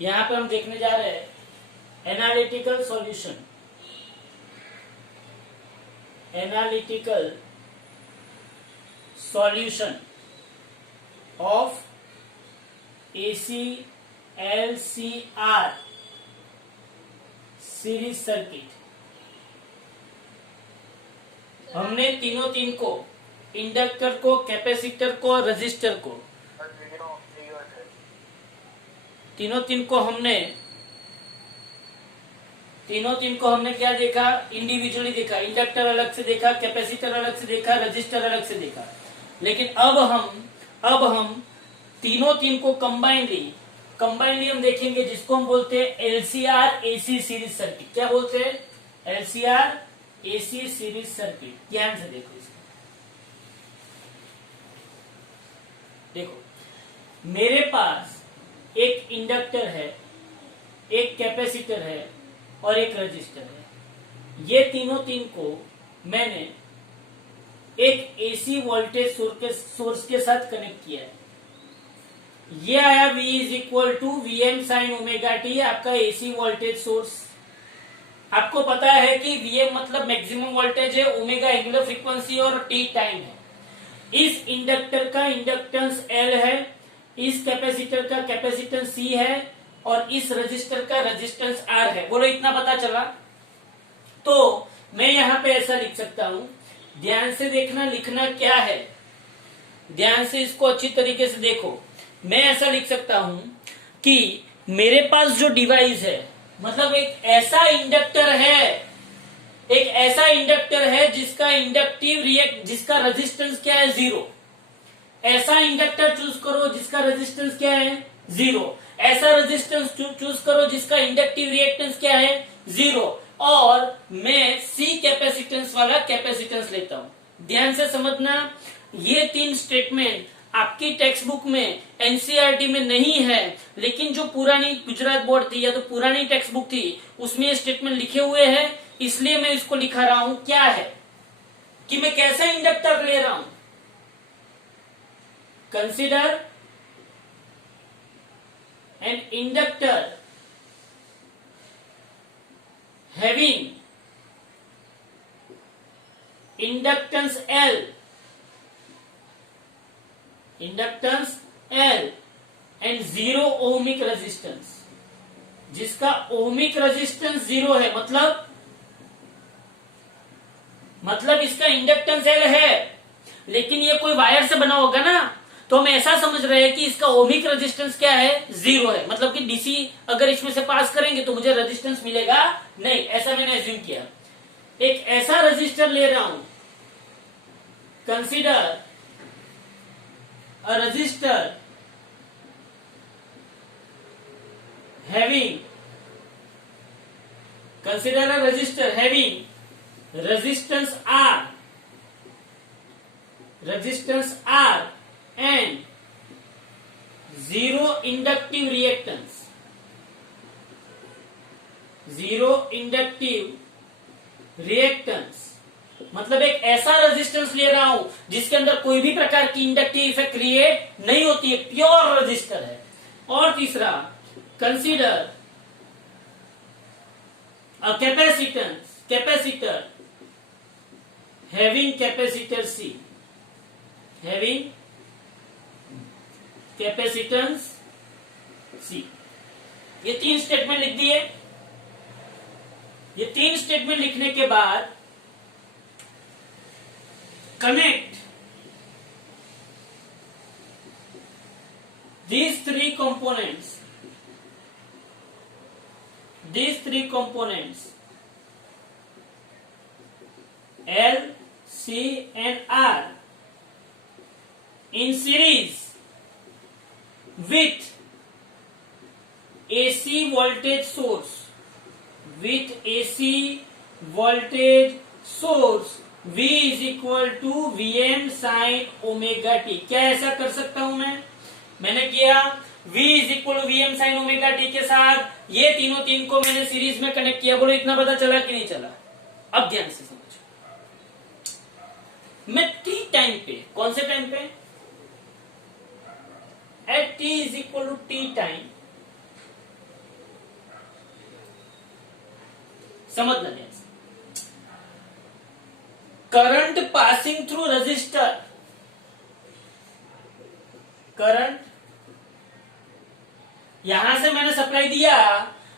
यहां पे हम देखने जा रहे हैं analytical solution, analytical solution of AC LCR series circuit. हमने तीन को, इंडक्टर को, कैपेसिटर को, रजिस्टर को, तीन को हमने क्या देखा, इंडिविजुअली देखा। इंडक्टर अलग से देखा, कैपेसिटर अलग से देखा, रजिस्टर अलग से देखा। लेकिन अब हम तीन को कंबाइनली हम देखेंगे, जिसको हम बोलते हैं एलसीआर एसी सीरीज सर्किट। क्या बोलते हैं? LCR AC series circuit. ध्यान से देखो इसको। देखो, मेरे पास एक इंडक्टर है, एक कैपेसिटर है और एक रजिस्टर है। ये तीन को मैंने एक एसी वोल्टेज सोर्स के साथ कनेक्ट किया है। ये आया V is equal to Vm sine omega t, आपका एसी वोल्टेज सोर्स। आपको पता है कि Vm मतलब मैक्सिमम वोल्टेज है, ओमेगा एंगुलर फ्रीक्वेंसी और टी टाइम है। इस इंडक्टर का इंडक्टेंस L है, इस कैपेसिटर का कैपेसिटेंस C है और इस रजिस्टर का रेजिस्टेंस R है। बोलो, इतना पता चला? तो मैं यहां पे ऐसा लिख सकता हूं, ध्यान से देखना, लिखना क्या है, ध्यान से इसको अच्छी तरीके से देखो। मैं ऐसा लिख सकता हूं कि मेरे पास जो डिवाइस है, मतलब एक ऐसा इंडक्टर है जिसका इंडक्टिव रिएक्ट, जिसका रेजिस्टेंस क्या है? 0। ऐसा इंडक्टर चूज करो जिसका रेजिस्टेंस क्या है? 0। ऐसा रेजिस्टेंस चूज करो जिसका इंडक्टिव रिएक्टेंस क्या है? 0। और मैं सी कैपेसिटेंस वाला कैपेसिटेंस लेता हूं। ध्यान से समझना, ये 3 स्टेटमेंट आपकी टेक्स्ट बुक में, एनसीईआरटी में नहीं है, लेकिन जो पुरानी गुजरात बोर्ड थी या तो पुरानी टेक्स्ट बुक थी, उसमें ये स्टेटमेंट लिखे हुए हैं। इसलिए मैं इसको लिखा रहा हूं। क्या है कि मैं कैसा इंडक्टर ले रहा हूं? Consider an inductor having inductance L and 0 ohmic resistance, जिसका ओमिक रेजिस्टेंस 0 है। मतलब इसका इंडक्टेंस L है, लेकिन ये कोई वायर से बना होगा ना, तो हम ऐसा समझ रहे हैं कि इसका ओमिक रेजिस्टेंस क्या है? 0 है। मतलब कि डीसी अगर इसमें से पास करेंगे तो मुझे रेजिस्टेंस मिलेगा नहीं, ऐसा मैंने एज्यूम किया। एक ऐसा रेजिस्टर ले रहा हूं, consider a resistor having resistance R and 0 inductive reactance, मतलब एक ऐसा रेजिस्टेंस ले रहा हूं जिसके अंदर कोई भी प्रकार की इंडक्टिव इफेक्ट क्रिएट नहीं होती है, प्योर रेजिस्टर है। और तीसरा, consider a capacitor having capacitance C। ये 3 स्टेटमेंट लिख दिए। ये 3 स्टेटमेंट लिखने के बाद connect these three components L, C and R in series with AC voltage source, V is equal to Vm sine omega t. क्या ऐसा कर सकता हूं मैंने किया। V is equal to Vm sine omega t के साथ ये तीन को मैंने सीरीज में कनेक्ट किया। बोलो, इतना पता चला कि नहीं चला? अब ध्यान से समझो, मैं टी टाइम पे, कौन से टाइम पे? At t is equal to t time, समझना ध्यान से। Current passing through resistor, current यहां से मैंने सप्लाई दिया,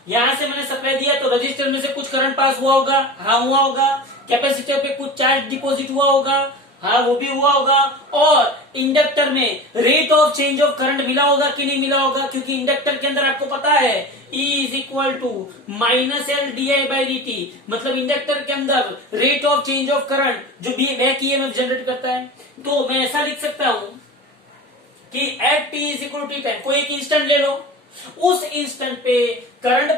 यहां से मैंने सप्लाई दिया तो रजिस्टर में से कुछ करंट पास हुआ होगा, हाँ हुआ होगा। कैपेसिटर पे कुछ चार्ज डिपॉजिट हुआ होगा, हाँ वो भी हुआ होगा। और इंडक्टर में rate of change of current मिला होगा कि नहीं मिला होगा, क्योंकि इंडक्टर के अंदर आपको पता है E is equal to minus L d I by D T, मतलब इंडक्टर के अंदर rate of change of current जो भी बैक ईएमएफ जनरेट करता है। तो मैं ऐसा लिख सकता हूं कि at t is equal to t time, कोई एक इंस्टेंट ले लो, उस इंस्टेंट पे current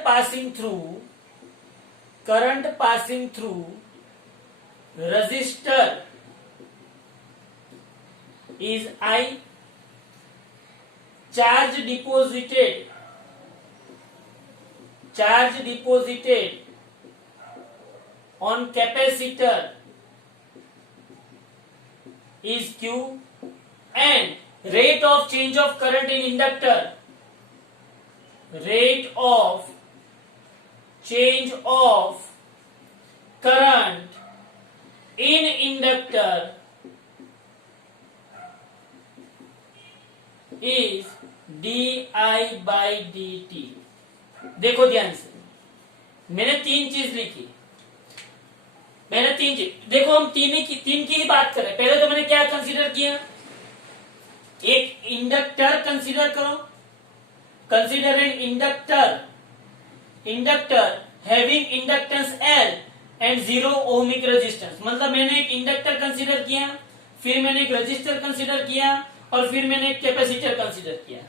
passing through resistor is I, charge deposited on capacitor is Q, and rate of change of current in inductor, rate of change of current in inductor is di by dt। देखो ध्यान से, मैंने तीन चीज लिखी, देखो हम तीन की ही बात करें। पहले तो मैंने क्या कंसीडर किया, एक इंडक्टर कंसीडर करो, consider an inductor having inductance L and 0 ohmic resistance. मतलब मैंने एक इंडक्टर कंसीडर किया, फिर मैंने एक रेजिस्टर कंसीडर किया, और फिर मैंने एक कैपेसिटर कंसीडर किया।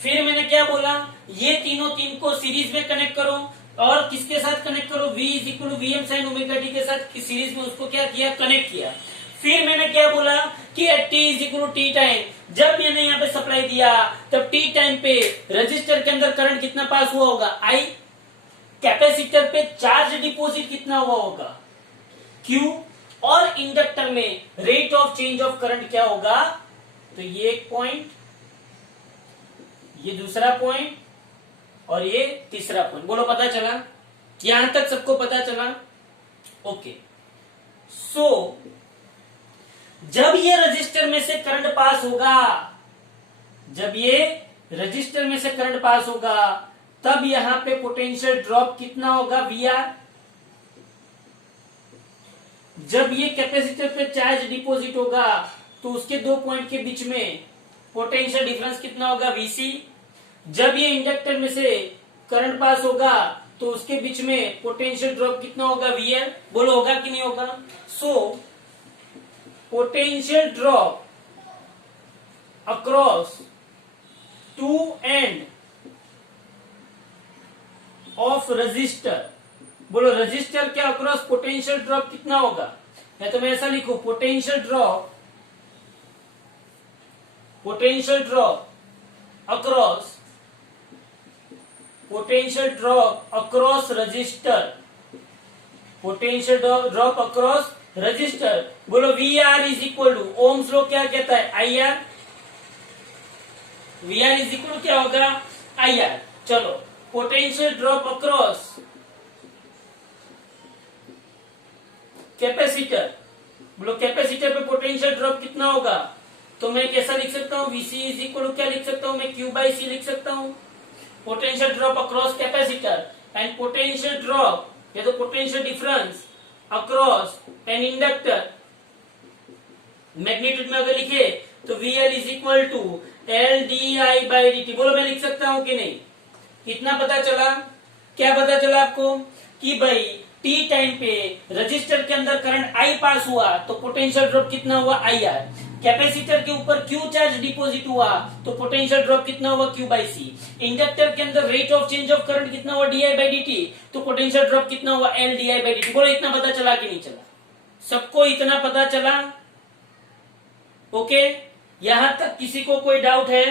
फिर मैंने क्या बोला, ये तीन को सीरीज में कनेक्ट करो, और किसके साथ कनेक्ट करो, V is equal to VM sine omega t के साथ सीरीज में उसको क्या किया, कनेक्ट किया। फिर मैंने क्या बोला कि at t is equal to t time, जब मैंने यहाँ पे सप्लाई दिया तब टी टाइम पे रजिस्टर के अंदर करंट कितना पास हुआ होगा, I, कैपेसिटर पे चार्ज डिपॉजिट कितना हुआ होगा, Q, और इंडक्टर में rate of change of current क्या होगा। तो ये एक पॉइंट, ये दूसरा पॉइंट, और ये तीसरा पॉइंट। बोलो पता चला, यहां तक सबको पता चला? ओके। सो जब ये रजिस्टर में से करंट पास होगा, तब यहां पे पोटेंशियल ड्रॉप कितना होगा, VR। जब ये कैपेसिटर पे चार्ज डिपॉजिट होगा तो उसके दो पॉइंट के बीच में पोटेंशियल डिफरेंस कितना होगा, VC। जब ये इंडक्टर में से करंट पास होगा तो उसके बीच में पोटेंशियल ड्रॉप कितना होगा, VL। बोलो होगा कि नहीं होगा। So potential drop across two end of resistor, बोलो रजिस्टर के अक्रॉस पोटेंशियल ड्रॉप कितना होगा, या तो मैं ऐसा लिखू, पोटेंशियल ड्रॉप अक्रॉस रजिस्टर, बोलो VR is equal to, ohms law क्या कहता है, IR। VR is equal to क्या होगा, IR। चलो, पोटेंशियल ड्रॉप अक्रॉस कैपेसिटर, बोलो कैपेसिटर पे पोटेंशियल ड्रॉप कितना होगा। तो मैं कैसा लिख सकता हूँ, VC इज इक्वल टू क्या लिख सकता हूँ मैं, Q बाई C लिख सकता हूँ। Potential drop across capacitor and potential drop, ये तो potential difference across an inductor, magnitude में अगर लिखे तो VL is equal to LdI by dt। बोलो मैं लिख सकता हूँ कि नहीं। कितना पता चला, क्या पता चला आपको कि भाई T टाइम पे रजिस्टर के अंदर करंट I पास हुआ तो पोटेंशियल ड्रॉप कितना हुआ, IR। कैपेसिटर के ऊपर Q चार्ज डिपॉजिट हुआ तो पोटेंशियल ड्रॉप कितना हुआ, Q बाई C। इंडक्टर के अंदर rate of change of current कितना हुआ, DI बाई dt, तो पोटेंशियल ड्रॉप कितना हुआ, LdI बाई dt। बोलो इतना पता चला कि नहीं चला, सबको इतना पता चला। ओके, यहां तक किसी को कोई डाउट है,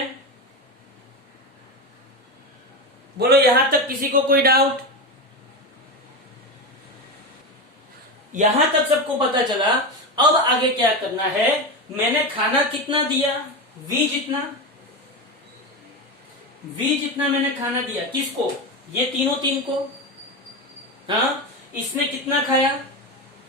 बोलो यहां तक किसी को कोई डाउट। यहां तक सबको पता चला। अब आगे क्या करना है, मैंने खाना कितना दिया, V जितना मैंने खाना दिया, किसको, ये तीन को। हाँ, इसने कितना खाया,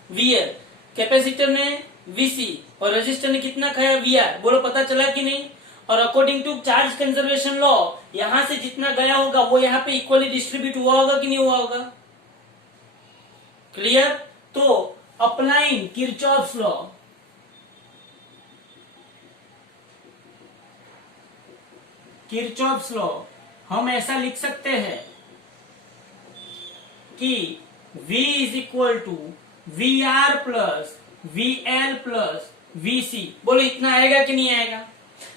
VL, कैपेसिटर ने VC और रजिस्टर ने कितना खाया, VR। बोलो पता चला कि नहीं। और according to charge conservation law यहां से जितना गया होगा वो यहाँ पे इक्वली डिस्ट्रीब्यूट हुआ होगा कि नहीं हुआ होगा। क्लियर। तो applying Kirchhoff's law, Kirchhoff's law हम ऐसा लिख सकते हैं कि V is equal to VR plus VL plus VC। बोलो इतना आएगा कि नहीं आएगा।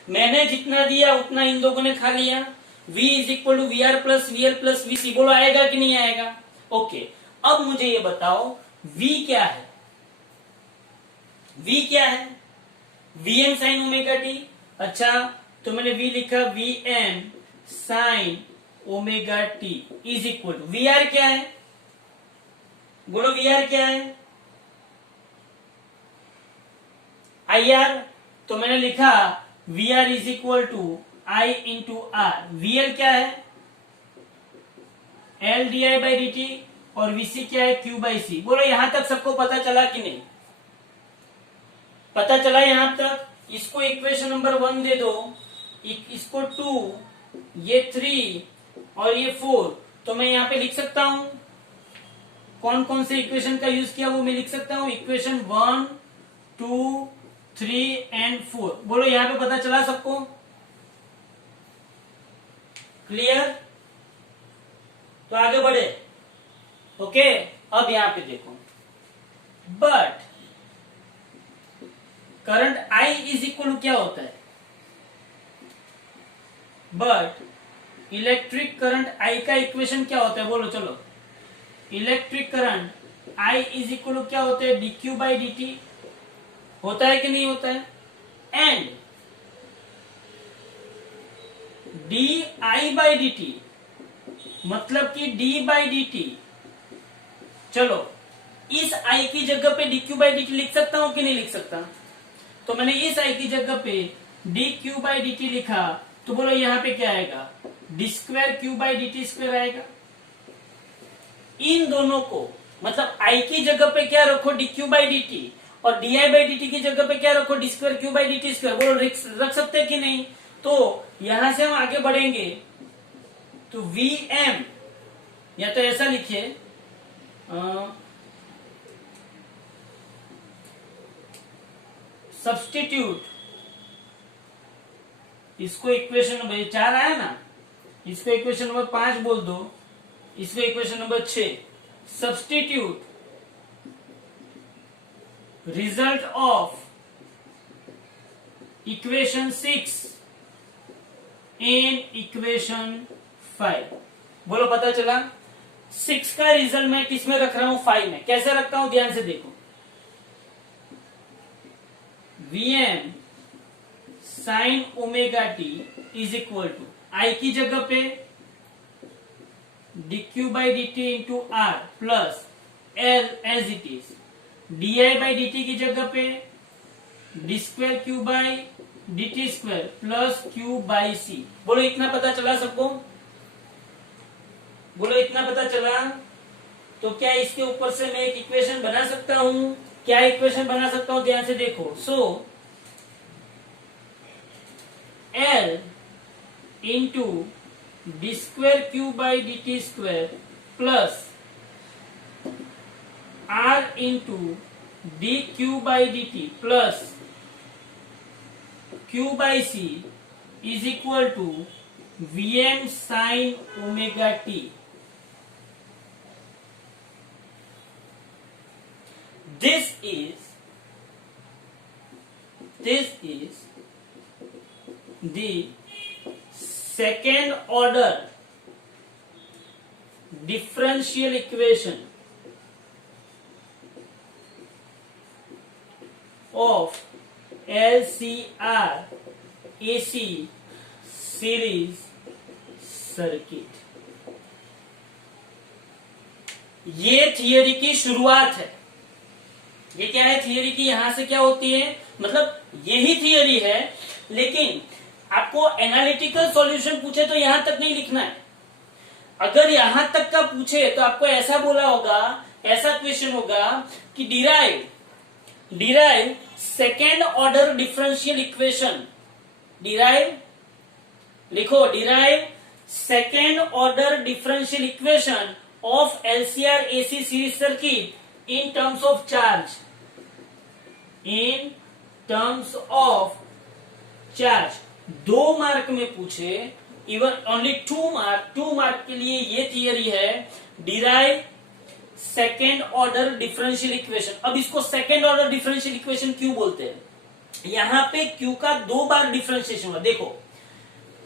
मैंने जितना दिया उतना इन लोगों ने खा लिया। V is equal to VR plus VL plus VC। बोलो आएगा कि नहीं आएगा। ओके, अब मुझे ये बताओ V क्या है। V क्या है, Vm साइन ओमेगा टी। अच्छा, तो मैंने V लिखा Vm sine omega T is equal to VR क्या है, बोलो VR क्या है, IR। तो मैंने लिखा VR is equal to I into R. VL क्या है, L d by D t, और VC क्या है, Q बाई सी। बोलो यहां तक सबको पता चला कि नहीं, पता चला यहां तक। इसको इक्वेशन नंबर 1 दे दो, इसको 2, ये 3 और ये 4। तो मैं यहां पे लिख सकता हूं कौन कौन से इक्वेशन का यूज किया, वो मैं लिख सकता हूं। Equation 1, 2, 3 and 4। बोलो यहां पे पता चला सबको, क्लियर। तो आगे बढ़े। ओके, अब यहां पे देखो, but current I is equal क्या होता है, बट इलेक्ट्रिक करंट I का इक्वेशन क्या होता है, बोलो चलो। Electric current I is equal क्या होता है, dq बाई dt। होता है कि नहीं होता है। एंड di बाई dt मतलब कि d बाई dt। चलो इस I की जगह पे dq बाई dt लिख सकता हूं कि नहीं लिख सकता। तो मैंने इस I की जगह पे dq बाई dt लिखा, तो बोलो यहां पे क्या आएगा, d square q by dt square आएगा। इन दोनों को मतलब I की जगह पे क्या रखो, dq बाई dt, और di बाई dt की जगह पे क्या रखो, d square q by dt square. बोलो रख सकते हैं कि नहीं। तो यहां से हम आगे बढ़ेंगे, तो Vm, या तो ऐसा लिखिए, सब्स्टिट्यूट, इसको इक्वेशन नंबर 4 आया ना, इसको इक्वेशन नंबर 5 बोल दो, इसको equation number 6। Substitute result of equation 6 in equation 5। बोलो पता चला। 6 का रिजल्ट मैं किस में रख रहा हूं, 5 में। कैसे रखता हूं, ध्यान से देखो। Vm sine omega T is equal to I की जगह पे dq by D T into R plus L as it is, di by D T की जगह पे d square q by D T square plus q by C. बोलो इतना पता चला सबको, बोलो इतना पता चला। तो क्या इसके ऊपर से मैं एक इक्वेशन बना सकता हूं, क्या इक्वेशन बना सकता हूं, ध्यान से देखो। So L into d square Q by D T square plus R into D Q by D T plus q by C is equal to Vm sine omega t. This is the second order differential equation of LCR AC series circuit। ये theory की शुरुआत है। ये क्या है, theory की यहां से क्या होती है, मतलब यही थियरी है, लेकिन आपको एनालिटिकल सॉल्यूशन पूछे तो यहां तक नहीं लिखना है। अगर यहां तक का पूछे तो आपको ऐसा बोला होगा ऐसा क्वेश्चन होगा कि derive second order differential equation, derive second order differential equation of LCR AC series circuit in terms of charge, in terms of charge. 2 mark में पूछे, इवन ओनली 2 मार्क के लिए ये थियरी है, derive second order differential equation. अब इसको second order differential equation क्यों बोलते हैं? यहां पे क्यू का 2 बार डिफरेंशिएशन हुआ। देखो,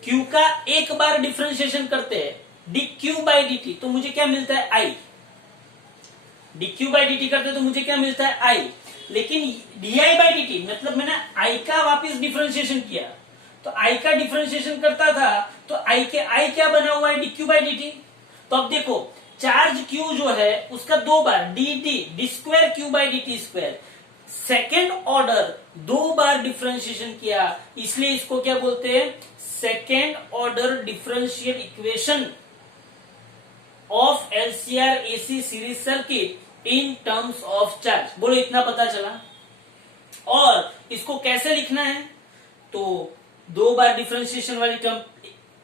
क्यू का 1 बार डिफरेंशिएशन करते हैं D Q by D T, तो मुझे क्या मिलता है? I. D Q by D T करते तो मुझे क्या मिलता है? आई। लेकिन D I by D T मतलब मैंने आई का वापिस डिफरेंशिएशन किया, तो आई का डिफरेंशिएशन करता था तो आई क्या बना हुआ है? D Q by D T. तो अब देखो, चार्ज क्यू जो है उसका 2 बार D square Q by D T square, second order 2 बार डिफरेंशिएशन किया, इसलिए इसको क्या बोलते हैं? Second order differential equation of LCR AC series circuit in terms of charge. बोलो, इतना पता चला। और इसको कैसे लिखना है? तो 2 बार डिफरेंशिएशन वाली टर्म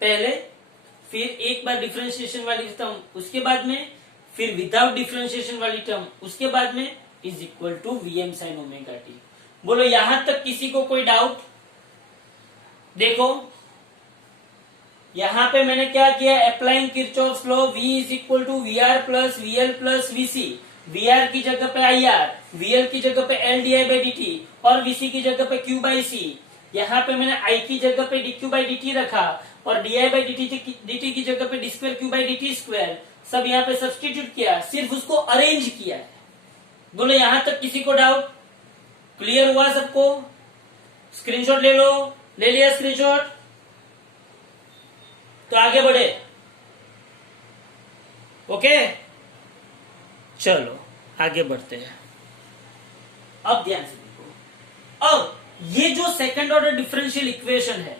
पहले, फिर 1 बार डिफरेंशिएशन वाली टर्म उसके बाद में, फिर विदाउट डिफरेंशिएशन वाली टर्म उसके बाद में, is equal to VM sine omega T. बोलो, यहां तक किसी को कोई डाउट? देखो, यहां पे मैंने क्या किया? Applying Kirchhoff's law, V is equal to VR plus VL plus VC। VR की जगह पे IR, VL की जगह पे L D I by D t और VC की जगह पे Q बाई C। यहाँ पे मैंने I की जगह पे DQ बाई डी टी रखा और DI बाई डी टी की जगह पे D square Q by D T square, सब यहाँ पे सब्सटीट्यूट किया, सिर्फ उसको अरेंज किया है। बोलो, यहां तक किसी को डाउट? क्लियर हुआ सबको? स्क्रीनशॉट ले लो। ले लिया स्क्रीनशॉट? तो आगे बढ़े। ओके, चलो आगे बढ़ते हैं। अब ध्यान से देखो, अब ये जो सेकंड ऑर्डर डिफरेंशियल इक्वेशन है,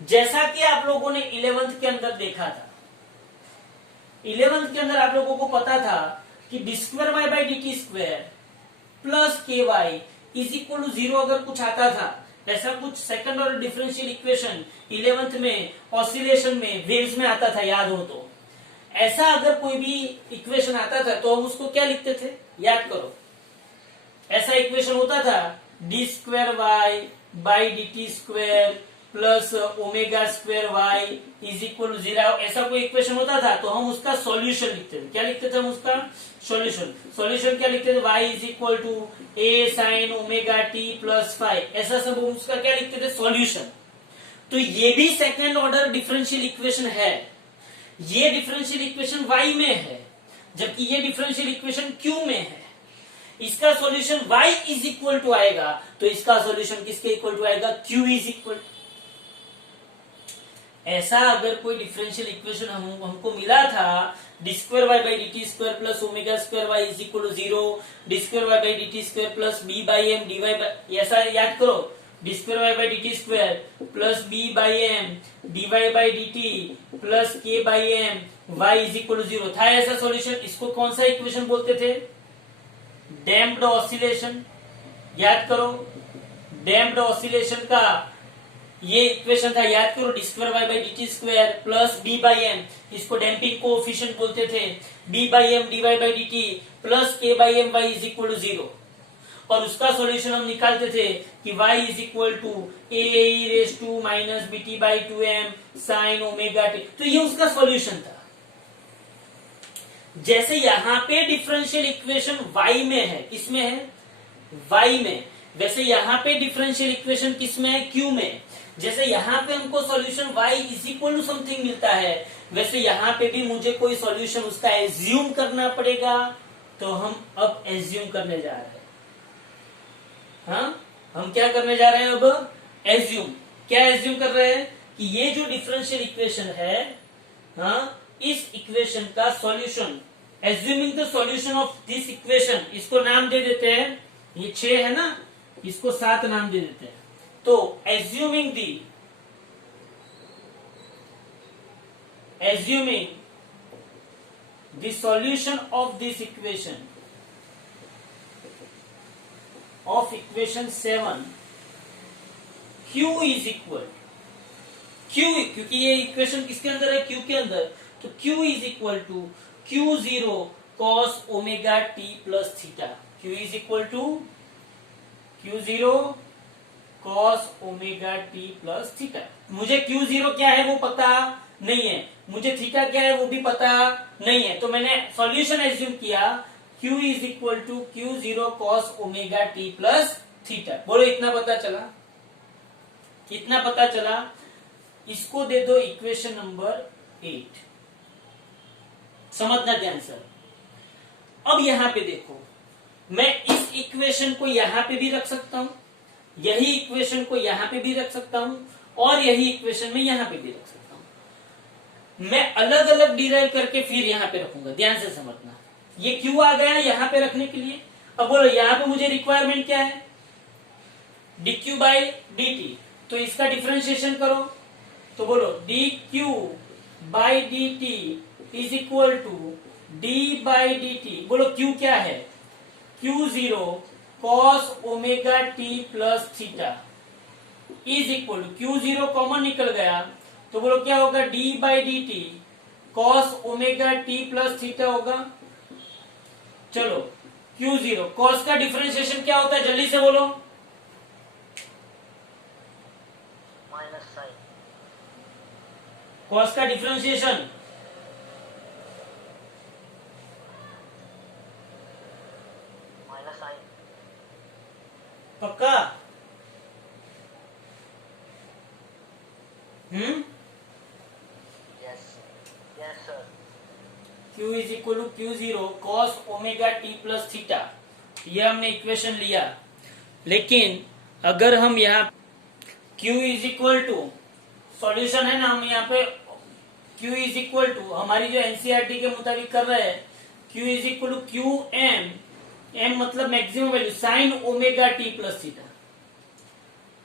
जैसा कि आप लोगों ने 11th के अंदर देखा था, 11th के अंदर आप लोगों को पता था कि d square Y by D T square plus k y is equal to 0 अगर कुछ आता था, ऐसा कुछ second order differential equation 11th में ऑसिलेशन में वेव्स में आता था, याद हो तो। ऐसा अगर कोई भी इक्वेशन आता था तो हम उसको क्या लिखते थे? याद करो, ऐसा इक्वेशन होता था d square Y by D T square plus omega square y is equal to 0। ऐसा कोई इक्वेशन होता था तो हम उसका सॉल्यूशन लिखते थे। क्या लिखते थे हम उसका? सॉल्यूशन क्या लिखते थे? Y is equal to A sine omega T plus 5, ऐसा सब हम उसका क्या लिखते थे? सॉल्यूशन। तो ये भी सेकेंड ऑर्डर डिफरेंशियल इक्वेशन है। ये डिफरेंशियल इक्वेशन y में है, जबकि ये डिफरेंशियल इक्वेशन q में है। इसका solution y is equal to आएगा, तो इसका सॉल्यूशन किसके इक्वल टू आएगा? q is equal. ऐसा अगर कोई डिफरेंशियल इक्वेशन हमको मिला था, d square Y by D T square plus omega square y is equal to 0, d square Y by D T square plus B by M D Y by, ऐसा याद करो, D square Y by D T square plus B by M D Y by D T plus K by M Y is equal to 0 था ऐसा solution. इसको कौन सा equation बोलते थे? Damped oscillation. याद करो, डैम्प्ड ऑसिलेशन का ये इक्वेशन था, याद करो, D square Y by D T square plus B by M, इसको डैम्पिंग कोएफिशिएंट बोलते थे, B by M D Y by D T plus K by M Y is equal to 0। और उसका सॉल्यूशन हम निकालते थे कि y is equal to A raise to minus B T by 2m sine omega T. तो ये उसका solution था। जैसे यहां पे डिफरेंशियल इक्वेशन y में है, किसमें है? y में। वैसे यहां पे डिफरेंशियल इक्वेशन किसमें है? q में। जैसे यहां पे हमको solution y is equal to something मिलता है, वैसे यहां पे भी मुझे कोई सॉल्यूशन उसका एज्यूम करना पड़ेगा। तो हम अब एज्यूम करने जा रहे हैं। हाँ, हम क्या करने जा रहे हैं अब? एज्यूम। क्या एज्यूम कर रहे हैं? कि ये जो डिफरेंशियल इक्वेशन है, हाँ, इस इक्वेशन का solution, assuming the solution of this equation, इसको नाम दे देते हैं, ये 6 है ना, इसको 7 नाम दे देते हैं। तो assuming the solution of this equation, of equation 7 Q is equal Q, क्योंकि ये इक्वेशन किसके अंदर है, Q के अंदर, तो Q is equal to Q0 cos omega t plus theta. Q is equal to Q0 cos omega t plus theta. मुझे Q0 क्या है वो पता नहीं है, मुझे थीटा क्या है वो भी पता नहीं है, तो मैंने सॉल्यूशन एज्यूम किया Q is equal to Q0 cos omega t plus theta. बोलो इतना पता चला, कितना पता चला? इसको दे दो इक्वेशन नंबर 8। समझना ध्यान से। अब यहां पे देखो, मैं इस इक्वेशन को यहां पे भी रख सकता हूं, यही इक्वेशन को यहां पे भी रख सकता हूं, और यही इक्वेशन में यहां पे भी रख सकता हूं। मैं अलग अलग डिराइव करके फिर यहां पे रखूंगा, ध्यान से समझना। ये क्यों आ गया यहां पे रखने के लिए? अब बोलो यहां पे मुझे रिक्वायरमेंट क्या है, dq बाई dt, तो इसका डिफरेंशिएशन करो, तो बोलो dq by dt is equal to d by dt। बोलो q क्या है, Q0 cos omega t plus theta is equal to Q0 common निकल गया, तो बोलो क्या होगा, d by D t cos omega t plus theta होगा। चलो Q0 cos का डिफरेंशिएशन क्या होता है, जल्दी से बोलो। Minus sine. cos का डिफरेंशिएशन माइनस साइन। पक्का? Yes yes sir. Q is equal to Q0 cos omega t plus theta, ये हमने इक्वेशन लिया। लेकिन अगर हम यहाँ Q is equal to, solution है ना, हम यहाँ पे Q इज इक्वल टू हमारी जो एनसीईआरटी के मुताबिक कर रहे हैं, Q is equal to Q M, M मतलब maximum value sine omega T plus theta.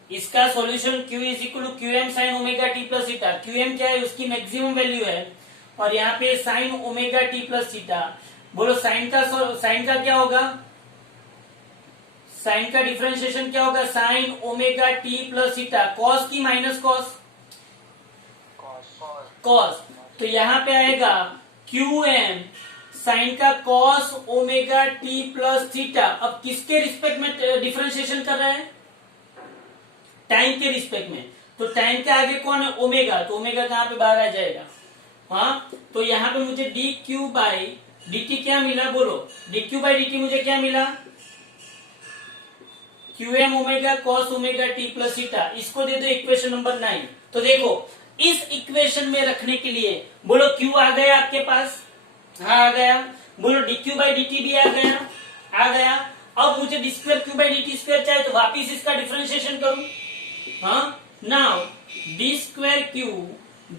इसका सॉल्यूशन Q is equal to Q M sine omega T plus theta. Q M क्या है, उसकी मैक्सिमम वैल्यू है, और यहाँ पे sine omega T plus theta. बोलो साइन का क्या होगा, साइन का डिफरेंशिएशन क्या होगा, sine omega T plus theta, cos की माइनस कॉस, कॉस, तो यहाँ पे आएगा क्यू एम साइन का cos omega T plus theta. अब किसके रिस्पेक्ट में डिफरेंशिएशन कर रहे हैं, टाइम के रिस्पेक्ट में, तो टाइम के आगे कौन है, ओमेगा, तो ओमेगा कहां पे बाहर आ जाएगा। हाँ, तो यहाँ पे मुझे d Q by D T क्या मिला, बोलो D Q by D t मुझे क्या मिला, q M omega cos omega T plus theta. इसको दे दो इक्वेशन नंबर 9। तो देखो इस इक्वेशन में रखने के लिए, बोलो क्यू आ गया आपके पास, हाँ आ गया, बोलो D Q by D T भी आ गया, आ गया। अब मुझे D square Q by D T square चाहिए, तो वापिस इसका डिफरेंशिएशन करूं। हाँ, now D square Q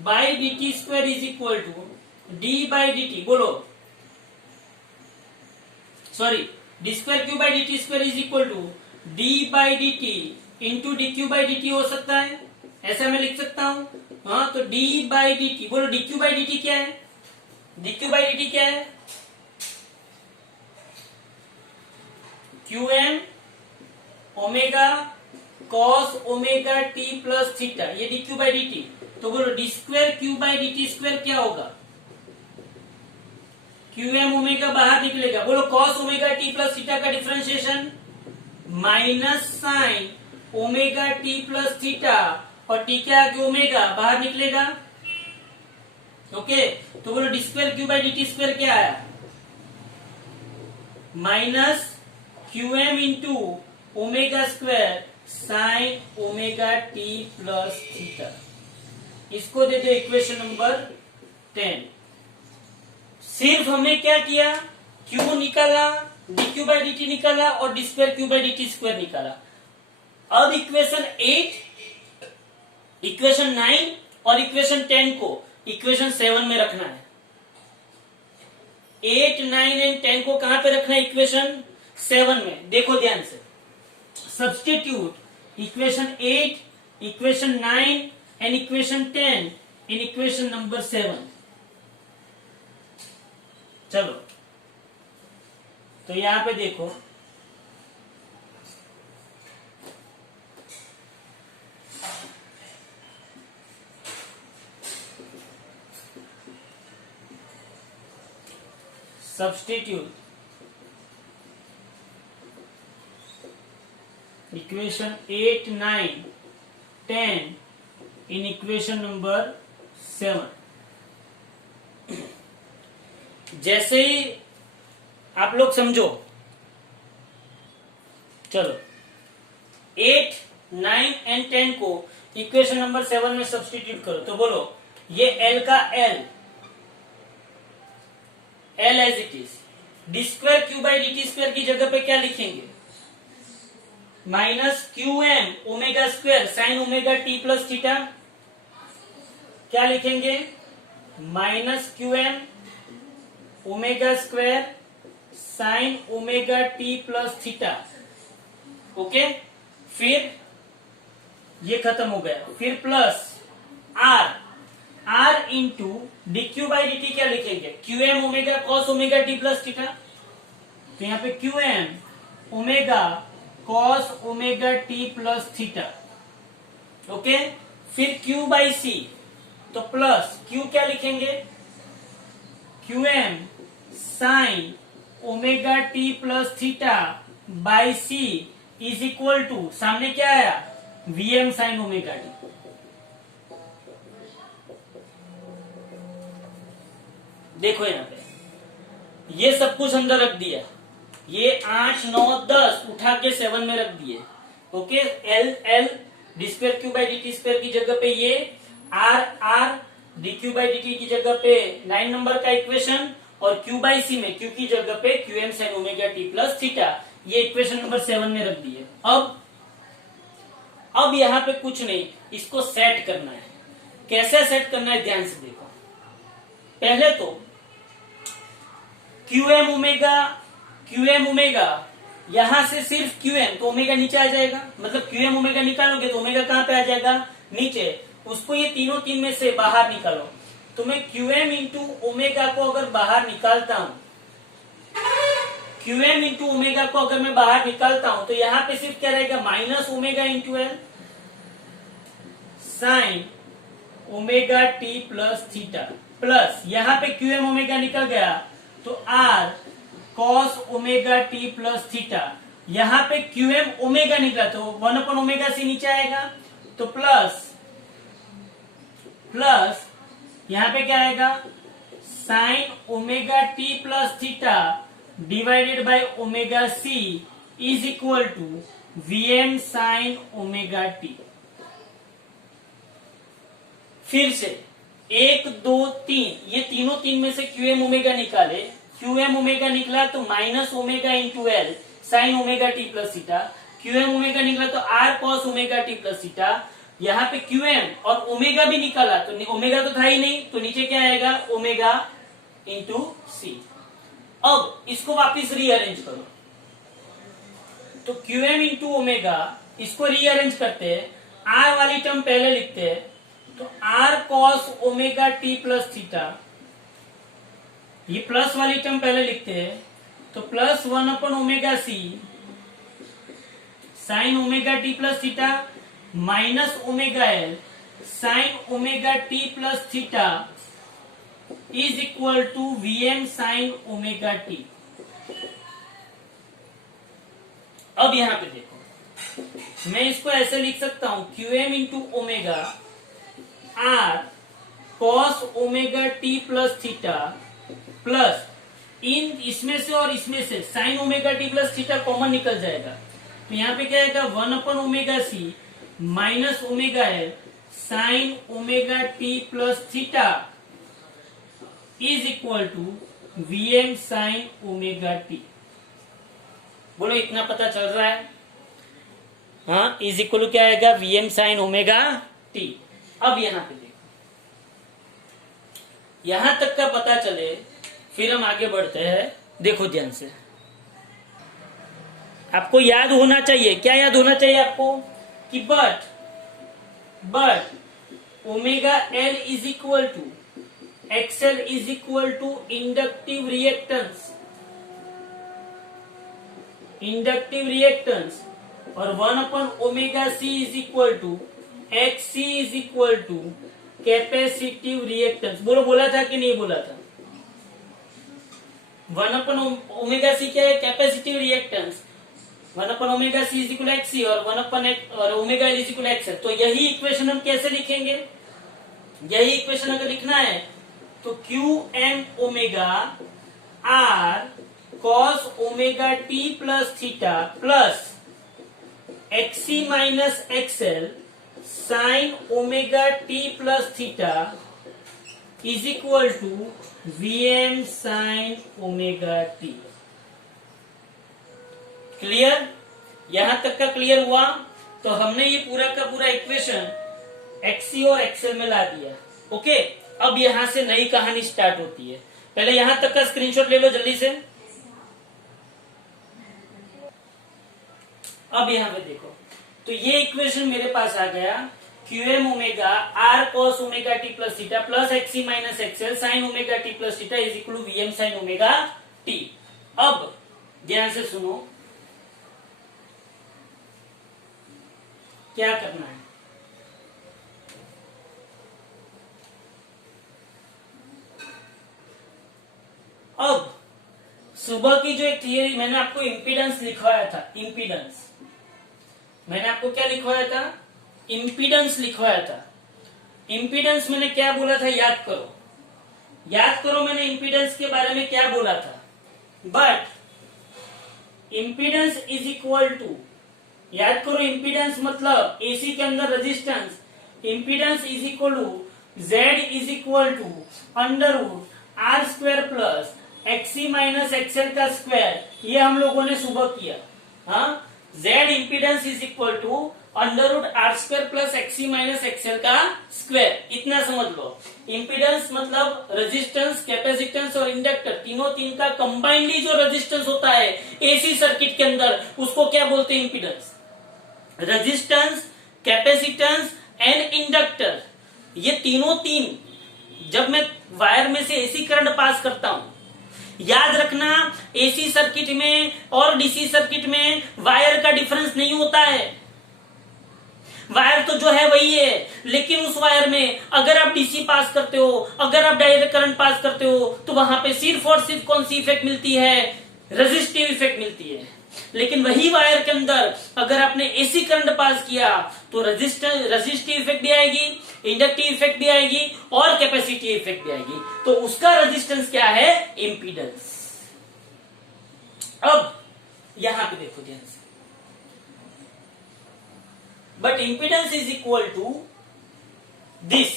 by D T square is equal to D by D T, बोलो sorry, D square Q by D T square is equal to D by D T into D Q by D T हो सकता है, ऐसा मैं लिख सकता हूं। हाँ, तो डी बाई डी टी, बोलो D Q by D T क्या है, D Q by D T क्या है, Q M omega cos omega T plus theta, ये D Q by D T. तो बोलो D square Q by D T square क्या होगा, क्यू एम ओमेगा बाहर निकलेगा, बोलो cos omega T plus theta का differentiation minus sine omega T plus theta, और टी के आगे ओमेगा बाहर निकलेगा। ओके, तो बोलो D square Q by D T square क्या आया, minus q M into omega square sine omega T plus theta. इसको दे दो इक्वेशन नंबर 10। सिर्फ हमने क्या किया, क्यू निकाला, D Q by D T निकाला, और D square Q by D T square निकाला। अब इक्वेशन 8, इक्वेशन 9 और इक्वेशन 10 को इक्वेशन 7 में रखना है। 8, 9 एंड 10 को कहां पे रखना है, इक्वेशन 7 में। देखो ध्यान से, substitute equation 8, equation 9 and equation 10 in equation number 7। चलो, तो यहां पे देखो substitute equation 8, 9, 10 in equation number 7. जैसे ही आप लोग समझो, चलो 8, 9 एंड 10 को इक्वेशन नंबर 7 में सब्स्टिट्यूट करो तो बोलो ये L का L as it is, d square Q by D T square की जगह पे क्या लिखेंगे, minus q M omega square sine omega T plus theta, क्या लिखेंगे, minus q M omega square sine omega T plus theta. Okay, फिर ये खत्म हो गया, फिर plus R into D Q by D T क्या लिखेंगे, q M omega cos omega T plus theta, तो यहाँ पे q M omega cos omega T plus theta. Okay, फिर क्यू बाई सी, तो प्लस क्यू क्या लिखेंगे, q M sine omega T plus theta by C is equal to, सामने क्या आया, V M sine omega t. देखो यहाँ पे ये सब कुछ अंदर रख दिया, ये 8, 9, 10 उठा के 7 में रख दिए। Okay, L D square Q by D T square की जगह पे ये R D Q by D T की जगह पे 9 नंबर का इक्वेशन, और क्यू बाई सी में क्यू की जगह पे q M sine omega T plus theta, ये इक्वेशन नंबर 7 में रख दिए। अब यहाँ पे कुछ नहीं, इसको सेट करना है। कैसे सेट करना है, ध्यान से देखो। पहले तो क्यू एम ओमेगा यहां से सिर्फ क्यू एम, तो ओमेगा नीचे आ जाएगा, मतलब क्यू एम ओमेगा निकालोगे तो ओमेगा कहां पे आ जाएगा, नीचे। उसको ये तीन में से बाहर निकालो, तो मैं क्यू एम इंटू ओमेगा को अगर बाहर निकालता हूं, क्यू एम इंटू ओमेगा को अगर मैं बाहर निकालता हूं तो यहां पे सिर्फ क्या रहेगा, minus omega into L sine omega T plus theta, plus यहां पे क्यू एम ओमेगा निकल गया तो R cos omega T plus theta, यहां पे क्यू एम ओमेगा निकला तो 1 ओमेगा सी नीचे आएगा, तो प्लस यहां पे क्या आएगा, sine omega T plus theta divided by omega C is equal to V M sine omega t. फिर से 1, 2, 3, ये तीन में से क्यू एम ओमेगा निकाले, क्यू एम ओमेगा निकला तो minus omega into L sine omega T plus theta, Q M omega निकला तो R cos omega T plus theta, यहाँ पे क्यू एम और ओमेगा भी निकाला तो ओमेगा तो था ही नहीं, तो नीचे क्या आएगा, ओमेगा इंटू सी। अब इसको वापिस रीअरेंज करो, तो क्यू एम इंटू ओमेगा, इसको रीअरेंज करते हैं, आर वाली टर्म पहले लिखते हैं, तो R cos omega T plus theta, ये प्लस वाली टर्म पहले लिखते हैं, तो plus 1 omega C sine omega T plus theta minus omega L sine omega T plus theta is equal to V M sine omega t. अब यहां पे देखो, मैं इसको ऐसे लिख सकता हूं, Q M into omega R cos omega T plus theta plus इन इसमें से और इसमें से sine omega T plus theta common निकल जाएगा, तो यहाँ पे क्या आएगा, 1 omega C minus omega L sine omega T plus theta is equal to V M sine omega T. बोलो इतना पता चल रहा है, हाँ, इज इक्वल टू क्या आएगा, V M sine omega t. अब यहां पे देखो, यहां तक का पता चले फिर हम आगे बढ़ते हैं। देखो ध्यान से, आपको याद होना चाहिए, क्या याद होना चाहिए आपको, कि but omega L is equal to XL is equal to inductive reactance और 1 omega C is equal to X C is equal to capacitive reactance. बोलो, बोला था कि नहीं बोला था, 1/ωc क्या है? Capacitive reactance. 1/ωc is equal XC और 1/x और ओमेगा इज इक्वल XL। तो यही इक्वेशन हम कैसे लिखेंगे? यही इक्वेशन अगर लिखना है तो QM omega R cos omega t plus theta plus XC minus XL sine omega t plus theta is equal to VM sine omega t। Clear? यहां तक का क्लियर हुआ? तो हमने ये पूरा का पूरा इक्वेशन XC और XL में ला दिया। ओके, अब यहां से नई कहानी स्टार्ट होती है। पहले यहां तक का स्क्रीनशॉट ले लो जल्दी से। अब यहां पे देखो, तो ये इक्वेशन मेरे पास आ गया QM omega R cos omega t plus theta plus XC minus XL sine omega t plus theta is equal to VM sine omega t। अब ध्यान से सुनो, क्या करना है? अब सुबह की जो एक थियरी मैंने आपको इंपीडेंस लिखवाया था, इंपीडेंस मैंने आपको क्या लिखवाया था? इंपीडेंस लिखवाया था। इंपीडेंस मैंने क्या बोला था? याद करो, याद करो मैंने इंपीडेंस के बारे में क्या बोला था। But impedance is equal to, याद करो, इंपीडेंस मतलब एसी के अंदर resistance. Impedance is equal to Z is equal to √R² plus XC minus XL का स्क्वायर। ये हम लोगों ने सुबह किया। हाँ, Z impedance is equal to √R² plus XC minus XL का स्क्वायर। इतना समझ लो। इंपीडेंस मतलब रेजिस्टेंस, कैपेसिटेंस और इंडक्टर, तीन का कंबाइंडली जो रेजिस्टेंस होता है एसी सर्किट के अंदर, उसको क्या बोलते हैं? Impedance. Resistance, capacitance and inductor, ये तीन जब मैं वायर में से एसी करंट पास करता हूं, याद रखना एसी सर्किट में और डीसी सर्किट में वायर का डिफरेंस नहीं होता है। वायर तो जो है वही है, लेकिन उस वायर में अगर आप डीसी पास करते हो, अगर आप डायरेक्ट करंट पास करते हो, तो वहां पे सिर्फ और सिर्फ कौन सी इफेक्ट मिलती है? रेजिस्टिव इफेक्ट मिलती है। लेकिन वही वायर के अंदर अगर आपने एसी करंट पास किया तो रेजिस्टिव इफेक्ट भी आएगी, इंडक्टिव इफेक्ट भी आएगी और कैपेसिटिव इफेक्ट भी आएगी। तो उसका रेजिस्टेंस क्या है? इंपीडेंस। अब यहां पे देखो ध्यान से, but impedance is equal to this,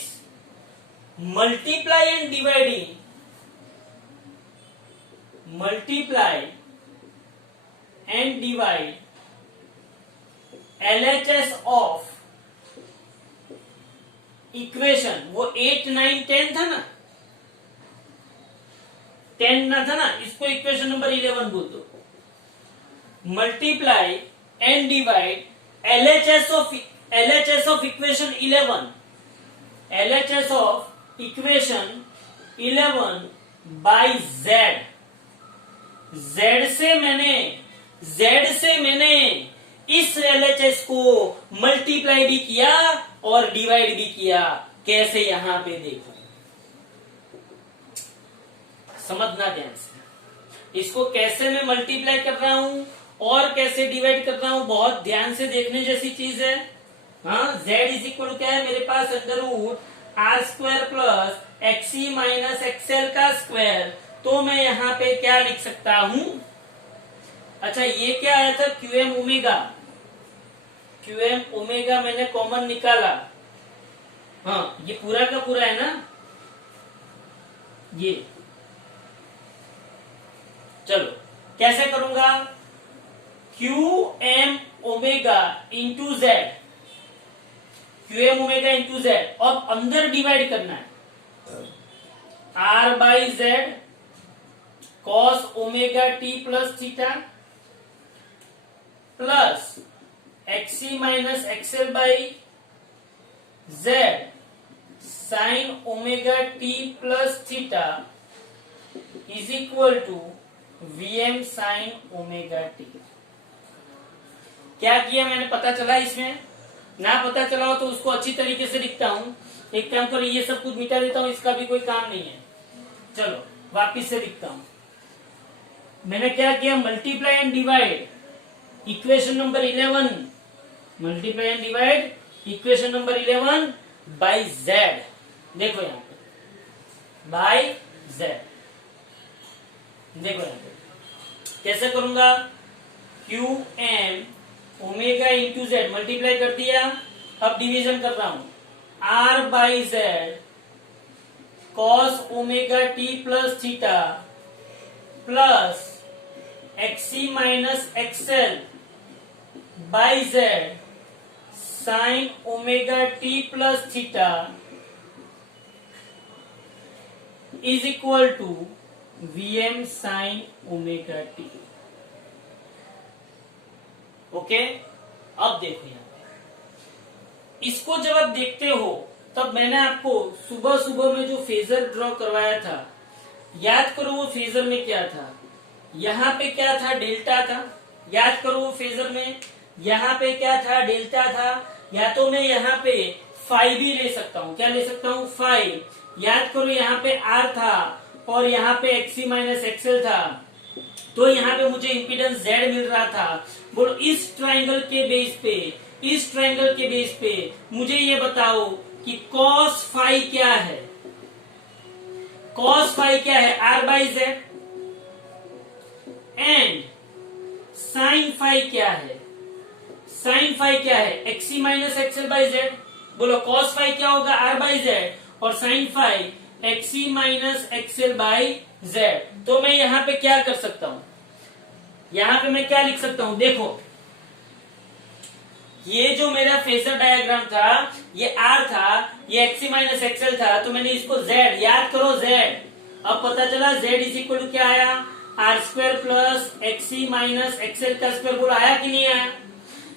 multiply and dividing, multiply and divide LHS of equation, वो 8, 9, 10 था ना, 10 ना था ना, इसको इक्वेशन नंबर 11 बोल दो। Multiply and divide LHS of equation 11, LHS of equation 11 by Z से मैंने इस LHS को मल्टीप्लाई भी किया और डिवाइड भी किया। कैसे? यहां पे देखो, समझना ध्यान से। इसको कैसे मैं मल्टीप्लाई कर रहा हूं और कैसे डिवाइड कर रहा हूं, बहुत ध्यान से देखने जैसी चीज है। हाँ, Z इज इक्वल क्या है मेरे पास? √R² plus XC minus XL का स्क्वायर। तो मैं यहां पे क्या लिख सकता हूं? अच्छा, ये क्या आया था? QM ओमेगा मैंने कॉमन निकाला। हाँ, ये पूरा का पूरा है ना, ये। चलो कैसे करूंगा? QM omega into Z, QM omega into Z, और अंदर डिवाइड करना है। R by Z cos omega t plus theta plus XC minus XL by Z sine omega t plus theta is equal to VM sine omega t। क्या किया मैंने? पता चला? इसमें ना पता चला हो तो उसको अच्छी तरीके से लिखता हूं। एक काम करो, ये सब कुछ मिटा देता हूं, इसका भी कोई काम नहीं है। चलो वापिस से लिखता हूं। मैंने क्या किया, multiply and divide equation number 11, multiply and divide equation number 11 by Z. देखो यहां पे बाई जेड, देखो यहां पे कैसे करूंगा, Q M omega into Z multiply कर दिया, अब डिवीजन कर रहा हूं, R by Z cos omega T plus theta plus XC minus XL by Z sine omega T plus theta is equal to VM sine omega T. Okay, अब देखो यहां पे इसको जब आप देखते हो तब मैंने आपको सुबह सुबह में जो फेजर ड्रॉ करवाया था, याद करो वो फेजर में क्या था, यहाँ पे क्या था, डेल्टा था। याद करो वो फेजर में यहाँ पे क्या था, डेल्टा था। या तो मैं यहाँ पे फाई भी ले सकता हूँ, क्या ले सकता हूँ, फाई। याद करो यहाँ पे आर था और यहाँ पे एक्सी माइनस एक्सएल था, तो यहाँ पे मुझे इम्पीडेंस जेड मिल रहा था। बोलो इस ट्राइंगल के बेस पे, इस ट्राइंगल के बेस पे मुझे ये बताओ कि कॉस फाई क्या है, कॉस फाई क्या है, R by Z, and sine phi क्या है, साइन फाई क्या है, XC minus XL by Z. बोलो कॉस फाई क्या होगा, आर बाई जेड, और sine phi XC minus XL by Z. तो मैं यहां पे क्या कर सकता हूं, यहां पे मैं क्या लिख सकता हूं, देखो ये जो मेरा फेजर डायग्राम था ये आर था, ये एक्सी माइनस एक्सएल था, तो मैंने इसको जेड, याद करो जेड। अब पता चला जेड इज इक्वल टू क्या आया, R square plus XC minus XL का स्क्वायर। बोलो आया कि नहीं आया,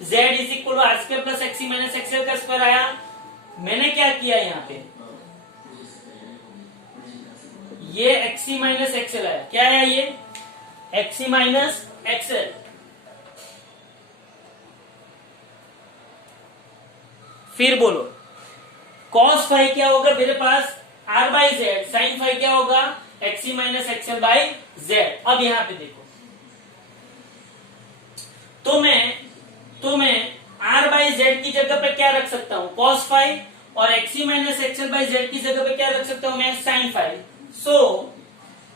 Z is equal to R square plus XC minus XL का स्क्वायर आया। मैंने क्या किया यहाँ पे, ये एक्सी माइनस एक्सएल आया, क्या आया ये एक्सी माइनस एक्सएल। फिर बोलो कॉस फाई क्या होगा मेरे पास, R by Z, sine phi क्या होगा, XC minus XL by Z. अब यहां पे देखो, तो मैं आर बाई जेड की जगह पे क्या रख सकता हूं, कॉस फाई, और XC minus XL by Z की जगह पे क्या रख सकता हूं मैं, साइन फाई। सो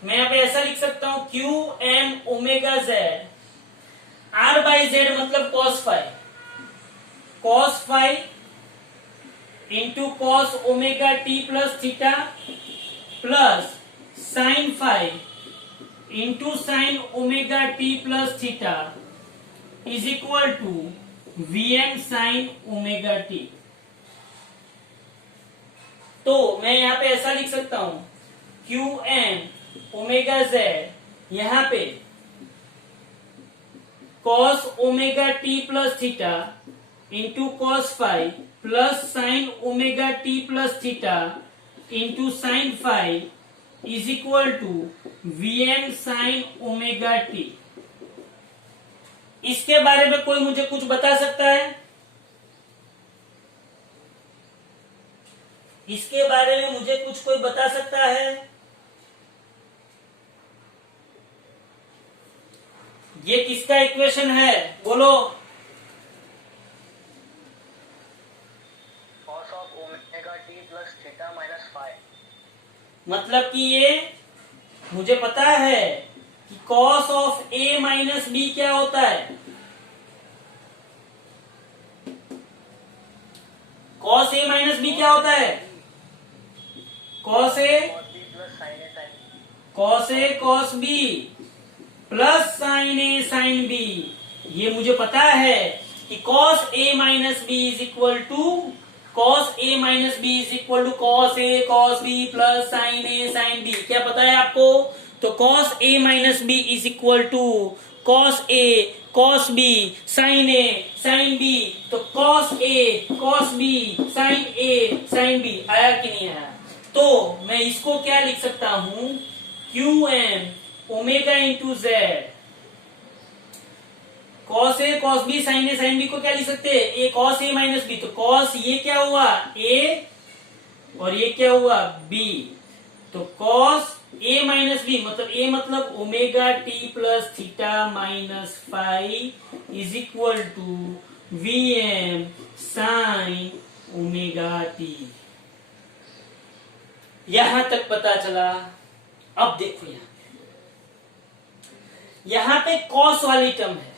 मैं यहां पे ऐसा लिख सकता हूं, Q M omega Z, R by Z मतलब cos phi, cos phi into cos omega T plus theta plus sine phi into sine omega T plus theta is equal to VM sine omega T. तो मैं यहां पे ऐसा लिख सकता हूं, Q M omega Z, यहां पे cos omega T plus theta into cos phi plus sine omega T plus theta into sine phi is equal to VM sine omega T. इसके बारे में कोई मुझे कुछ बता सकता है, इसके बारे में मुझे कुछ कोई बता सकता है, ये किसका इक्वेशन है बोलो, cos of omega T plus theta minus phi. मतलब कि ये मुझे पता है कि cos of A minus B क्या होता है, कॉस ए माइनस बी क्या होता है, cos A plus sine A sine, cos A cos B plus sine A sine B. ये मुझे पता है कि cos A minus B is equal to, cos A minus B is equal to cos A cos B plus sine A sine B. क्या पता है आपको, तो cos A minus B is equal to cos A cos B sine A sine B. तो cos A cos B sine A sine B आया कि नहीं आया। तो मैं इसको क्या लिख सकता हूं, Q M omega into Z, cos A cos B sine A sine B को क्या लिख सकते हैं, A cos A minus B. तो कॉस ये क्या हुआ ए और ये क्या हुआ बी, तो कॉस ए माइनस बी मतलब ए मतलब omega T plus theta minus five is equal to V M sine omega T. यहां तक पता चला। अब देखो यहां पे कॉस वाली टर्म है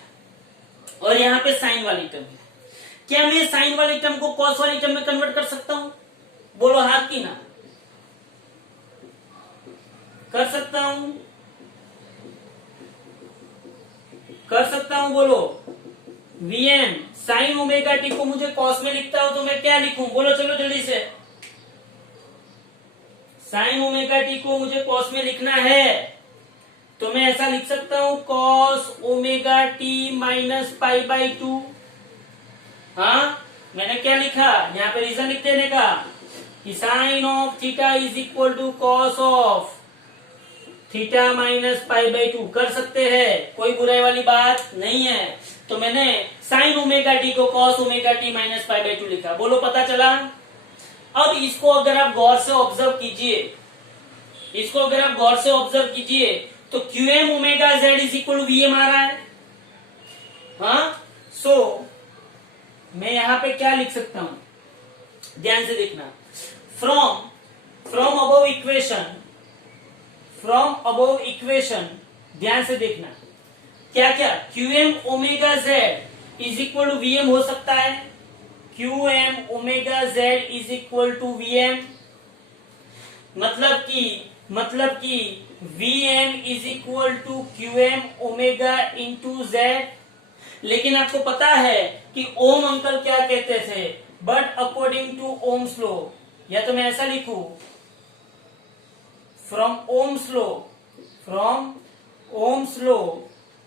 और यहां पे साइन वाली टर्म है। क्या मैं साइन वाली टर्म को कॉस वाली टर्म में कन्वर्ट कर सकता हूं? बोलो हाँ कि ना? कर सकता हूं? कर सकता हूं बोलो। वीएम साइन ओमेगा टी को मुझे कॉस में लिखता हूं तो मैं क्या लिखूं? बोलो चलो जल्दी से। साइन ओमेगा टी को मुझे कॉस में लिखना है तो मैं ऐसा लिख सकता हूं cos omega T minus pi by two. हाँ, मैंने क्या लिखा यहाँ पे? रीजन लिख देने का कि sine of theta is equal to cos of theta minus pi by two. कर सकते हैं, कोई बुराई वाली बात नहीं है। तो मैंने साइन ओमेगा टी को cos omega T minus pi by to लिखा। बोलो पता चला? अब इसको अगर आप गौर से ऑब्जर्व कीजिए, इसको अगर आप गौर से ऑब्जर्व कीजिए तो Q M omega Z is equal to V M आ रहा है। हाँ, सो मैं यहां पे क्या लिख सकता हूं? ध्यान से देखना। फ्रॉम अबव इक्वेशन ध्यान से देखना। क्या क्या Q M omega Z is equal to V M हो सकता है? Q M omega Z is equal to V M मतलब कि V M is equal to Q M omega into Z. लेकिन आपको पता है कि ओम अंकल क्या कहते थे? But according to ohms law, या तो मैं ऐसा लिखूं फ्रॉम ओम्स लॉ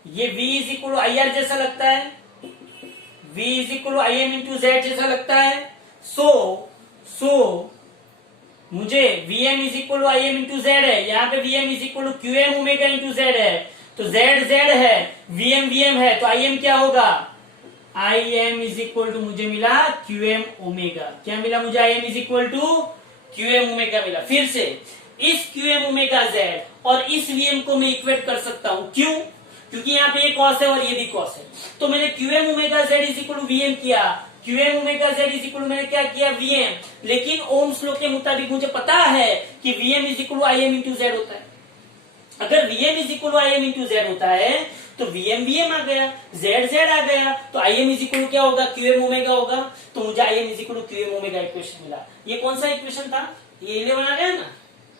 ये v is equal to I R जैसा लगता है, v is equal to I M into Z जैसा लगता है। सो मुझे Vm is equal to I M into Z है, यहाँ पे Vm is equal to Q M omega into Z है। तो Z है, Vm है, तो Im क्या होगा? Im इज इक्वल टू मुझे मिला QM ओमेगा। क्या मिला मुझे? Im is equal to QM omega मिला। फिर से इस QM ओमेगा Z और इस Vm को मैं इक्वेट कर सकता हूं। क्यों? क्योंकि यहाँ पे ये कॉस है और ये भी कॉस है। तो मैंने QM omega Z is equal to Vm किया, QM omega Z is equal to मैंने क्या किया? Vm। लेकिन ओम्स लॉ के मुताबिक मुझे पता है कि Vm is equal to Im into Z होता है। अगर Vm is equal to I M into Z होता है तो Vm आ गया, Z आ गया, तो Im इज इक्वल टू क्या होगा? QM ओमेगा होगा। तो मुझे Im is equal to QM omega equation मिला। ये कौन सा इक्वेशन था? ये 11 आ गया ना?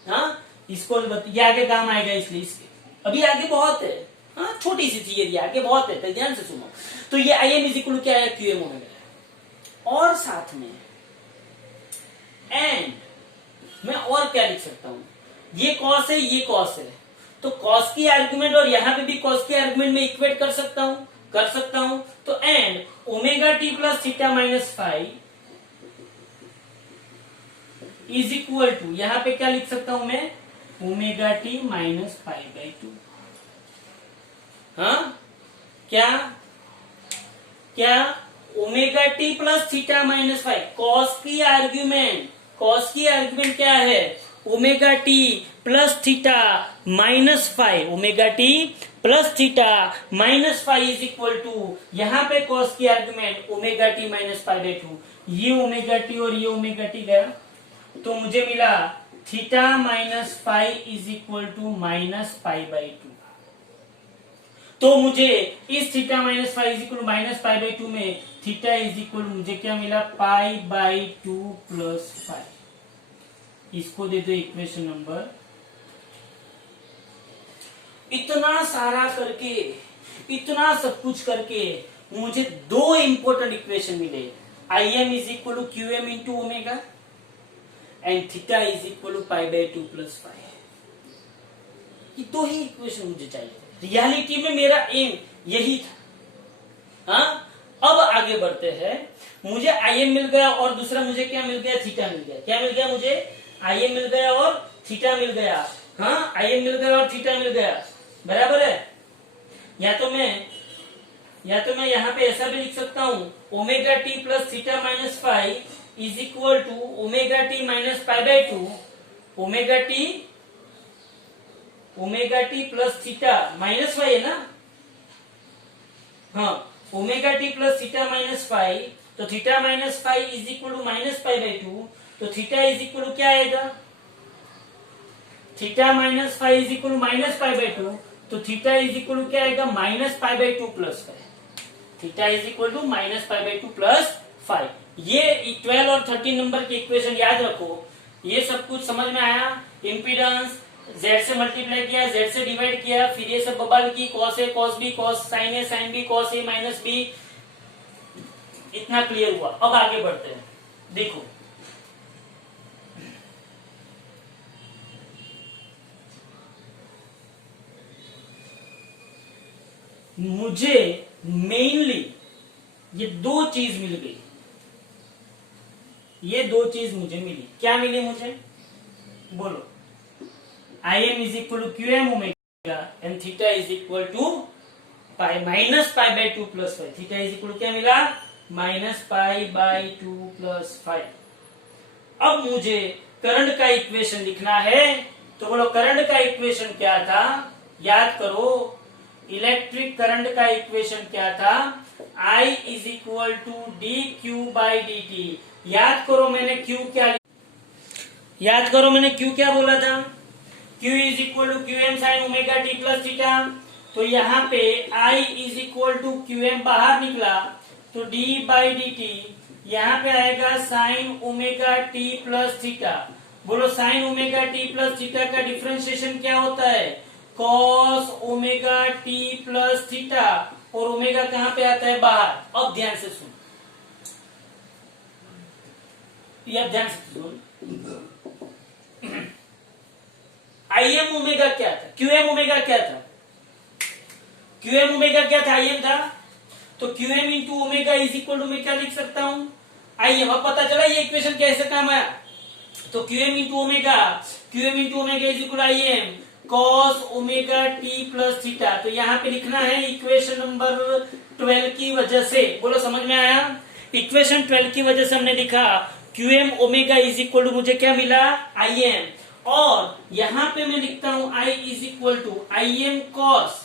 हाँ, इसको ये आगे काम आएगा, इसलिए इसके अभी आगे बहुत है। हाँ, छोटी सी थियरी आगे बहुत है, तो ध्यान से सुनो। तो ये Im इज इक्वल टू क्या है? QM ओमेगा है। और साथ में एंड मैं और क्या लिख सकता हूं? ये कॉस है, ये कॉस है, तो कॉस की आर्गुमेंट और यहां पे भी कॉस की आर्गुमेंट में इक्वेट कर सकता हूं। तो and omega T plus theta minus five is equal to, यहां पे क्या लिख सकता हूं मैं? Omega T minus five by two. हाँ, क्या omega T plus theta minus five. Cos की आर्ग्यूमेंट क्या है? Omega T plus theta minus five, omega T plus theta minus five is equal to, यहां पे कॉस की argument omega T minus five by two. ये omega T और ये omega T गया, तो मुझे मिला theta minus five is equal to minus five by two. तो मुझे इस theta minus five is equal to minus five by two में थीटा इज इक्वल मुझे क्या मिला? Pi by two plus five. इसको दे दो इक्वेशन नंबर। इतना सारा करके, इतना सब कुछ करके मुझे दो इंपॉर्टेंट इक्वेशन मिले। Im is equal to Q M into omega and theta is equal to pi by two plus five. ये दो ही इक्वेशन मुझे चाहिए थे। रियलिटी में मेरा एम यही था। हाँ, अब आगे बढ़ते हैं। मुझे Im मिल गया और दूसरा मुझे क्या मिल गया? थीटा मिल गया। क्या मिल गया मुझे? Im मिल गया और थीटा मिल गया। हाँ, Im मिल गया और थीटा मिल गया, बराबर है। या तो मैं यहां पे ऐसा भी लिख सकता हूं, omega T plus theta minus five is equal to omega T minus pi by two, omega T omega T plus theta minus five है ना, हाँ omega T plus theta minus five, तो theta minus five is equal to minus pi by two, तो theta is equal to क्या आएगा, theta minus five is equal to minus pi by two, तो theta is equal to क्या आएगा, minus pi by two plus five, theta is equal to minus pi by two plus five. ये 12 और 13 number की equation याद रखो। ये सब कुछ समझ में आया, इम्पीडेंस z से मल्टीप्लाई किया, z से डिवाइड किया, फिर ये सब बबल की cos a cos b cos sin a sin b cos a minus b, इतना क्लियर हुआ। अब आगे बढ़ते हैं, देखो मुझे मेनली ये दो चीज मिल गई, ये दो चीज मुझे मिली। क्या मिली मुझे, बोलो। I M is equal to Q M omega and theta is equal to pi minus pi by two plus five. Theta is equal to क्या मिला, minus pi by two plus five. अब मुझे करंट का equation लिखना है, तो बोलो current का इक्वेशन क्या था, याद करो। इलेक्ट्रिक करंट का इक्वेशन क्या था, I is equal to D Q by D T. याद करो मैंने क्यू क्या, याद करो मैंने क्यू क्या बोला था, Q is equal to Q M sine omega T plus theta. तो यहाँ पे I is equal to Q M बाहर निकला, तो d बाई डी टी यहाँ पे आएगा sine omega T plus theta. बोलो sine omega T plus theta का डिफरेंशिएशन क्या होता है, cos omega T plus theta, और ओमेगा कहाँ पे आता है, बाहर। अब ध्यान से सुन, ये ध्यान से सुन। आई एम ओमेगा क्या था, क्यू एम ओमेगा क्या था, क्यू एम ओमेगा क्या था, आई एम था। तो Q M into omega is equal to मैं क्या लिख सकता हूं, आई एम। अब पता चला ये इक्वेशन कैसे काम आया। तो Q M into omega, Q M into omega is equal I M cos omega T plus theta. तो यहाँ पे लिखना है इक्वेशन नंबर 12 की वजह से। बोलो समझ में आया, इक्वेशन 12 की वजह से हमने लिखा Q M omega is equal to मुझे क्या मिला, आई एम। और यहां पे मैं लिखता हूं I is equal to I M cos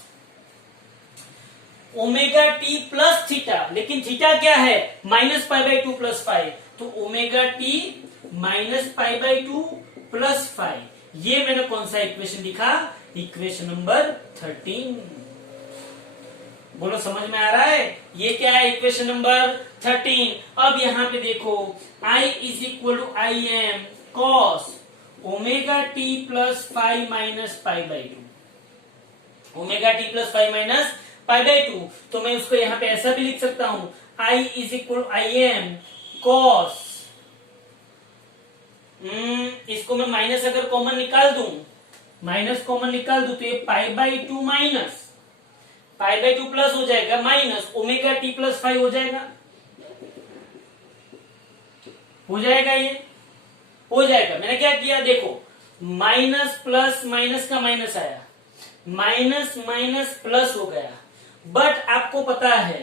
omega T plus theta, लेकिन थीटा क्या है, minus pi by two plus five. तो omega T minus pi by two plus five. ये मैंने कौन सा इक्वेशन लिखा, इक्वेशन नंबर 13। बोलो समझ में आ रहा है, ये क्या है, इक्वेशन नंबर 13। अब यहां पे देखो I is equal to I M cos omega T plus five minus pi by two, omega T plus five minus pi by two. तो मैं उसको यहां पे ऐसा भी लिख सकता हूं, I is equal to I M cos, इसको मैं माइनस अगर कॉमन निकाल दूं, माइनस कॉमन निकाल दूं, तो ये पाई by two minus pi by two plus हो जाएगा, minus omega T plus five हो जाएगा, हो जाएगा, ये हो जाएगा। मैंने क्या किया, देखो माइनस प्लस माइनस का माइनस आया, माइनस माइनस प्लस हो गया। बट आपको पता है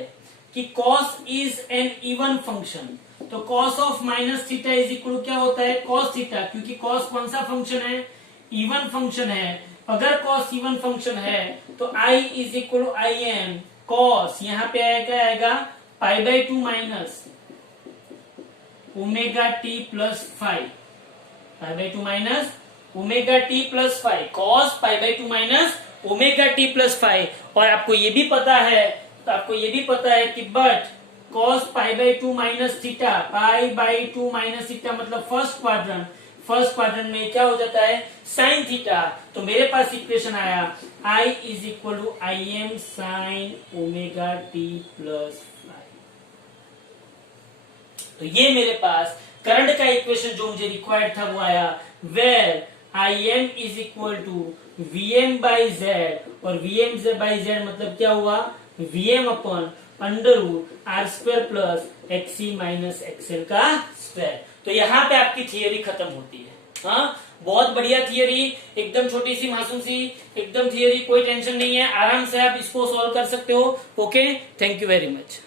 कि cos is an even function, तो cos of minus theta is equal क्या होता है, cos थीटा, क्योंकि cos कौन सा फंक्शन है, इवन फंक्शन है। अगर cos इवन फंक्शन है तो I is equal to I M cos, यहाँ पे आएगा pi by two minus omega T plus five, pi by two minus omega T plus five, cos pi by two minus omega T plus five. और आपको ये भी पता है, तो आपको ये भी पता है कि but cos pi by two minus theta, pi by two minus theta मतलब फर्स्ट क्वाड्रेंट, फर्स्ट क्वाड्रेंट में क्या हो जाता है, साइन थीटा। तो मेरे पास इक्वेशन आया I is equal to I M sine omega T plus five. तो ये मेरे पास करंट का इक्वेशन जो मुझे रिक्वायर्ड था वो आया, where I M is equal to V M by Z, और वी एम बाई जेड मतलब क्या हुआ, V M upon under root R square plus XC minus XL का स्क्वायर। तो यहाँ पे आपकी थियरी खत्म होती है। हाँ, बहुत बढ़िया थियरी, एकदम छोटी सी मासूम सी एकदम थियरी, कोई टेंशन नहीं है, आराम से आप इसको सॉल्व कर सकते हो। Okay, thank you very much.